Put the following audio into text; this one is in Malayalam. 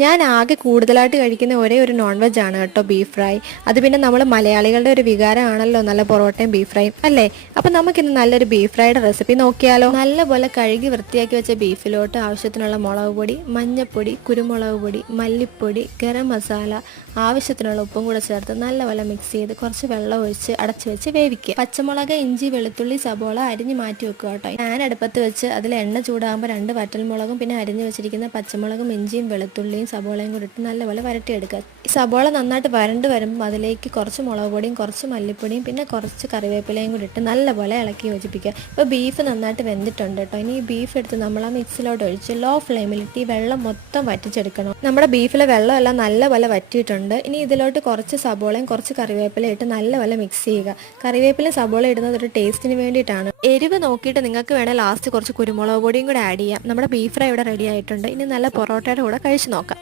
ഞാൻ ആകെ കൂടുതലായിട്ട് കഴിക്കുന്ന ഒരേ ഒരു നോൺ വെജ് ആണ് കേട്ടോ ബീഫ് ഫ്രൈ. അത് പിന്നെ നമ്മൾ മലയാളികളുടെ ഒരു വികാരമാണല്ലോ നല്ല പൊറോട്ടയും ബീഫ് ഫ്രൈയും അല്ലേ. അപ്പം നമുക്കിന്ന് നല്ലൊരു ബീഫ് ഫ്രൈയുടെ റെസിപ്പി നോക്കിയാലോ. നല്ലപോലെ കഴുകി വൃത്തിയാക്കി വെച്ച ബീഫിലോട്ട് ആവശ്യത്തിനുള്ള മുളക് പൊടി, മഞ്ഞൾപ്പൊടി, കുരുമുളക് പൊടി, മല്ലിപ്പൊടി, ഗരം മസാല, ആവശ്യത്തിനുള്ള ഉപ്പും കൂടെ ചേർത്ത് നല്ലപോലെ മിക്സ് ചെയ്ത് കുറച്ച് വെള്ളം ഒഴിച്ച് അടച്ചു വെച്ച് വേവിക്കുക. പച്ചമുളക്, ഇഞ്ചി, വെളുത്തുള്ളി, സബോള അരിഞ്ഞ് മാറ്റി വെക്കുക കേട്ടോ. ഞാൻ അടുപ്പത്ത് വെച്ച് അതിൽ എണ്ണ ചൂടാകുമ്പോൾ 2 വറ്റൽമുളകും പിന്നെ അരിഞ്ഞ് വെച്ചിരിക്കുന്ന പച്ചമുളകും ഇഞ്ചിയും വെളുത്തുള്ളിയും സബോളയും കൂടി ഇട്ട് നല്ലപോലെ വരട്ടിയെടുക്കുക. ഈ സബോള നന്നായിട്ട് വരണ്ട് വരുമ്പോൾ അതിലേക്ക് കുറച്ച് മുളക് പൊടിയും കുറച്ച് മല്ലിപ്പൊടിയും പിന്നെ കുറച്ച് കറിവേപ്പിലയും കൂടി ഇട്ട് നല്ലപോലെ ഇളക്കി യോജിപ്പിക്കുക. ഇപ്പോൾ ബീഫ് നന്നായിട്ട് വെന്തിട്ടുണ്ട് കേട്ടോ. ഇനി ഈ ബീഫ് എടുത്ത് നമ്മൾ ആ മിക്സിലോട്ട് ഒഴിച്ച് ലോ ഫ്ലെയിമിലിട്ട് ഈ വെള്ളം മൊത്തം വറ്റിച്ചെടുക്കണം. നമ്മുടെ ബീഫിലെ വെള്ളമെല്ലാം നല്ലപോലെ വറ്റിയിട്ടുണ്ട്. ഇനി ഇതിലോട്ട് കുറച്ച് സബോളയും കുറച്ച് കറിവേപ്പിലയും ഇട്ട് നല്ലപോലെ മിക്സ് ചെയ്യുക. കറിവേപ്പിലയും സബോള ഇടുന്നത് ഒരു ടേസ്റ്റിന് വേണ്ടിയിട്ടാണ്. എരിവ് നോക്കിയിട്ട് നിങ്ങൾക്ക് വേണേൽ ലാസ്റ്റ് കുറച്ച് കുരുമുളക് പൊടിയും കൂടെ ആഡ് ചെയ്യാം. നമ്മുടെ ബീഫ് ഫ്രൈ ഇവിടെ റെഡി ആയിട്ടുണ്ട്. ഇനി നല്ല പൊറോട്ടയുടെ കൂടെ കഴിച്ച് നോക്കാം.